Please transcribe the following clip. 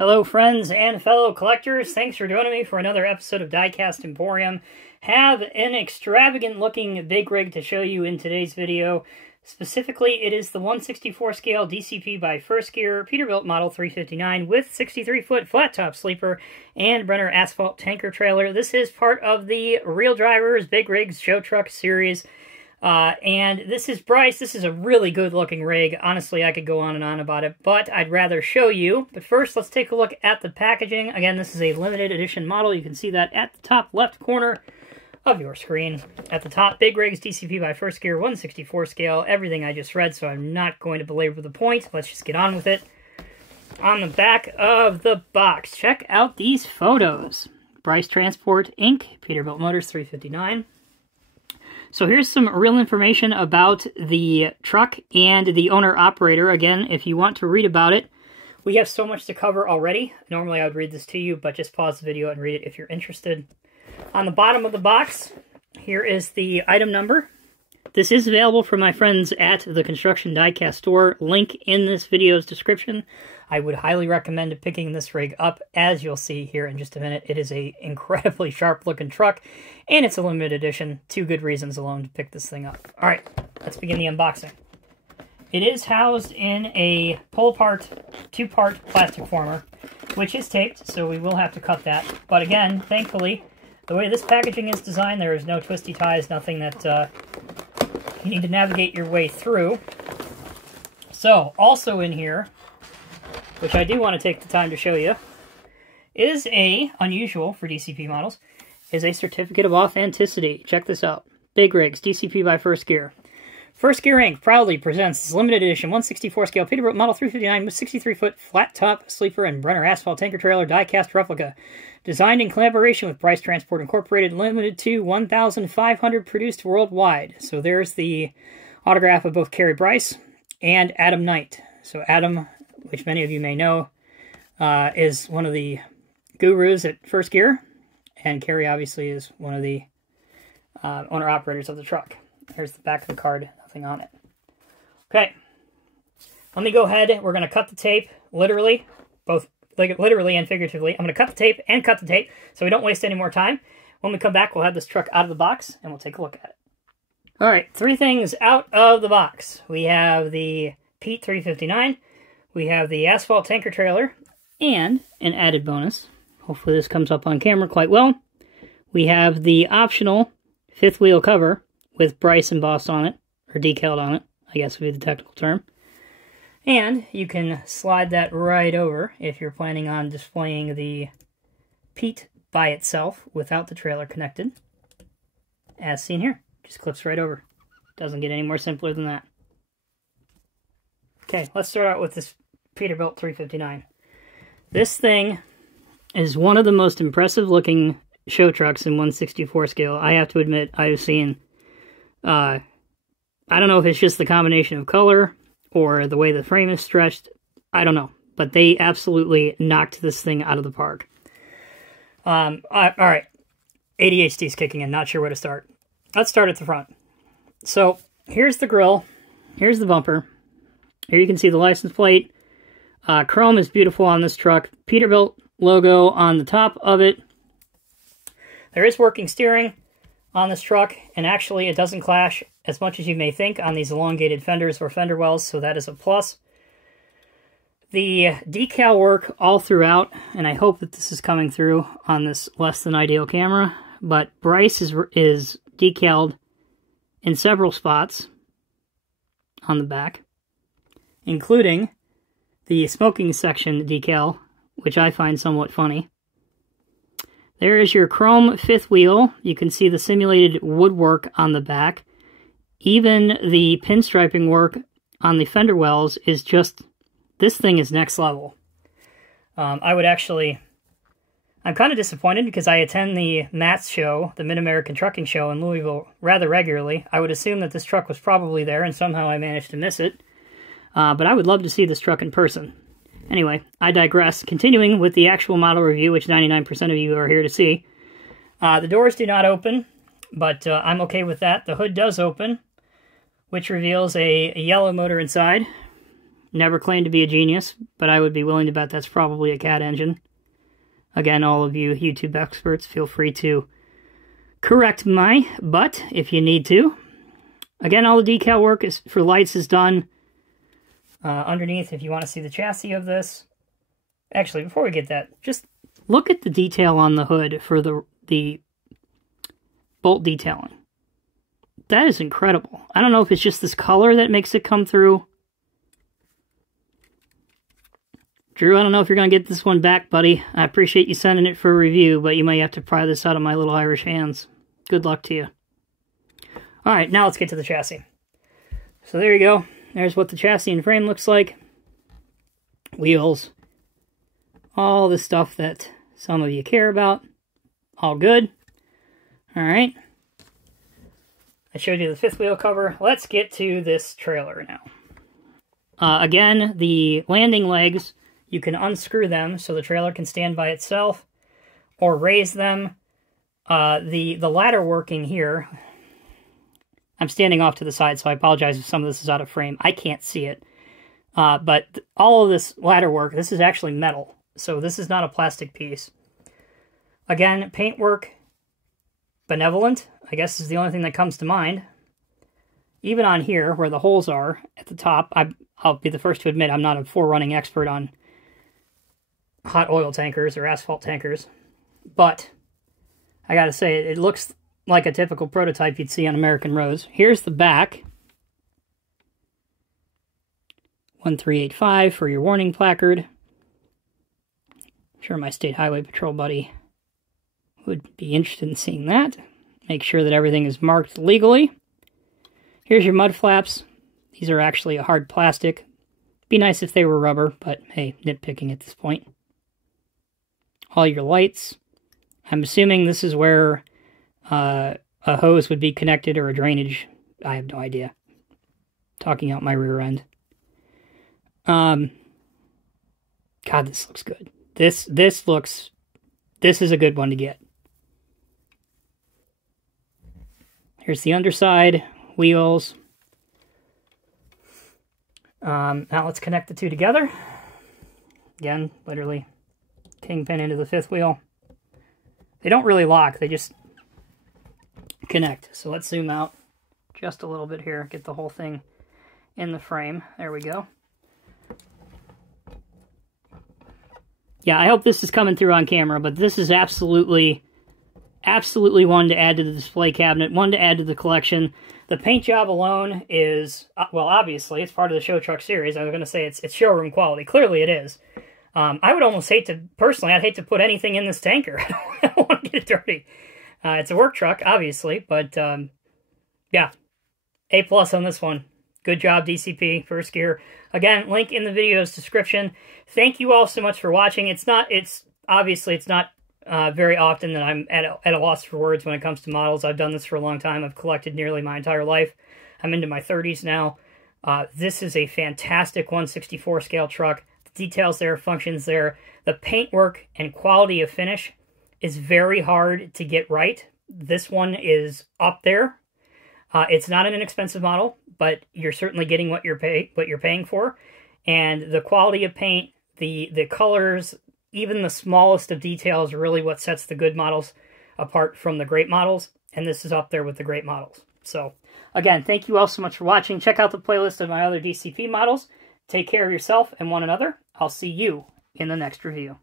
Hello friends and fellow collectors, thanks for joining me for another episode of Diecast Emporium. Have an extravagant looking big rig to show you in today's video. Specifically, it is the 1/64 scale DCP by First Gear Peterbilt Model 359 with 63-foot flat top sleeper and Brenner asphalt tanker trailer. This is part of the Real Drivers Big Rigs Show Truck series. And this is Bryce. This is a really good looking rig. Honestly, I could go on and on about it, but I'd rather show you. But first, let's take a look at the packaging. Again, this is a limited edition model. You can see that at the top left corner of your screen. At the top, Big Rigs DCP by First Gear, 1/64 scale. Everything I just read, so I'm not going to belabor the point. Let's just get on with it. On the back of the box, check out these photos. Bryce Transport, Inc., Peterbilt Motors 359. So here's some real information about the truck and the owner-operator. Again, if you want to read about it, we have so much to cover already. Normally I would read this to you, but just pause the video and read it if you're interested. On the bottom of the box, here is the item number. This is available from my friends at the Construction Diecast store. Link in this video's description. I would highly recommend picking this rig up, as you'll see here in just a minute. It is an incredibly sharp-looking truck, and it's a limited edition. Two good reasons alone to pick this thing up. All right, let's begin the unboxing. It is housed in a pull-apart, two-part plastic former, which is taped, so we will have to cut that. But again, thankfully, the way this packaging is designed, there is no twisty ties, nothing that you need to navigate your way through. So, also in here, which I do want to take the time to show you, is unusual for DCP models, is a certificate of authenticity. Check this out. Big Rigs, DCP by First Gear. First Gear Inc. proudly presents this limited edition 1/64 scale Peterbilt Model 359 with 63-foot flat top sleeper and Brenner asphalt tanker trailer diecast replica. Designed in collaboration with Bryce Transport Incorporated, limited to 1,500 produced worldwide. So there's the autograph of both Kerry Bryce and Adam Knight. So Adam, which many of you may know, is one of the gurus at First Gear, and Kerry obviously is one of the owner-operators of the truck. Here's the back of the card, nothing on it. Okay, let me go ahead. We're going to cut the tape, literally, both literally and figuratively. I'm going to cut the tape and cut the tape so we don't waste any more time. When we come back, we'll have this truck out of the box, and we'll take a look at it. All right, three things out of the box. We have the Pete 359. We have the asphalt tanker trailer, and an added bonus. Hopefully this comes up on camera quite well. We have the optional fifth wheel cover with Bryce embossed on it, or decaled on it, I guess would be the technical term. And you can slide that right over if you're planning on displaying the Pete by itself without the trailer connected. As seen here, just clips right over. Doesn't get any more simpler than that. Okay, let's start out with this Peterbilt 359. This thing is one of the most impressive looking show trucks in 1/64 scale. I have to admit, I've seen, I don't know if it's just the combination of color or the way the frame is stretched. I don't know, but they absolutely knocked this thing out of the park. All right, ADHD's kicking in, not sure where to start. Let's start at the front. So here's the grille, here's the bumper. Here you can see the license plate. Chrome is beautiful on this truck. Peterbilt logo on the top of it. There is working steering on this truck, and actually it doesn't clash as much as you may think on these elongated fenders or fender wells, so that is a plus. The decal work all throughout, and I hope that this is coming through on this less than ideal camera, but Bryce is decaled in several spots on the back, including the smoking section decal, which I find somewhat funny. There is your chrome fifth wheel. You can see the simulated woodwork on the back. Even the pinstriping work on the fender wells is just, this thing is next level. I'm kind of disappointed because I attend the MATS show, the Mid-American Trucking Show in Louisville rather regularly. I would assume that this truck was probably there, and somehow I managed to miss it. But I would love to see this truck in person. Anyway, I digress. Continuing with the actual model review, which 99% of you are here to see. The doors do not open, but I'm okay with that. The hood does open, which reveals a yellow motor inside. Never claimed to be a genius, but I would be willing to bet that's probably a cat engine. Again, all of you YouTube experts, feel free to correct my butt if you need to. Again, all the decal work for lights is done. Underneath, if you want to see the chassis of this. Actually, before we get that, just look at the detail on the hood for the bolt detailing. That is incredible. I don't know if it's just this color that makes it come through. Drew, I don't know if you're going to get this one back, buddy. I appreciate you sending it for a review, but you might have to pry this out of my little Irish hands. Good luck to you. Alright, now let's get to the chassis. So there you go. There's what the chassis and frame looks like. Wheels. All the stuff that some of you care about. All good. Alright. I showed you the fifth wheel cover. Let's get to this trailer now. Again, the landing legs, you can unscrew them so the trailer can stand by itself, or raise them. The ladder working here, I'm standing off to the side, so I apologize if some of this is out of frame. I can't see it. But all of this ladder work, this is actually metal, so this is not a plastic piece. Again, paintwork, benevolent, I guess is the only thing that comes to mind. Even on here, where the holes are at the top, I'll be the first to admit I'm not a forerunning expert on hot oil tankers or asphalt tankers, but I gotta say, it looks like a typical prototype you'd see on American roads. Here's the back. 1385 for your warning placard. I'm sure my State Highway Patrol buddy would be interested in seeing that. Make sure that everything is marked legally. Here's your mud flaps. These are actually a hard plastic. Be nice if they were rubber, but hey, nitpicking at this point. All your lights. I'm assuming this is where a hose would be connected, or a drainage. I have no idea. Talking out my rear end. God, this looks good. This is a good one to get. Here's the underside, wheels. Now let's connect the two together. Again, literally kingpin into the fifth wheel. They don't really lock, they just connect. So let's zoom out just a little bit here, get the whole thing in the frame. There we go. Yeah, I hope this is coming through on camera, but this is absolutely one to add to the display cabinet, one to add to the collection. The paint job alone is, well, obviously, it's part of the show truck series. I was going to say it's showroom quality. Clearly it is. I would almost hate to, personally, I'd hate to put anything in this tanker. I don't want to get it dirty. It's a work truck, obviously, but yeah, A+ on this one. Good job, DCP, first gear. Again, link in the video's description. Thank you all so much for watching. It's not very often that I'm at a loss for words when it comes to models. I've done this for a long time. I've collected nearly my entire life. I'm into my 30s now. This is a fantastic 1/64 scale truck. The details there, functions there. The paintwork and quality of finish is very hard to get right. This one is up there. It's not an inexpensive model, but you're certainly getting what you're paying for. And the quality of paint, the colors, even the smallest of details are really what sets the good models apart from the great models. And this is up there with the great models. So, again, thank you all so much for watching. Check out the playlist of my other DCP models. Take care of yourself and one another. I'll see you in the next review.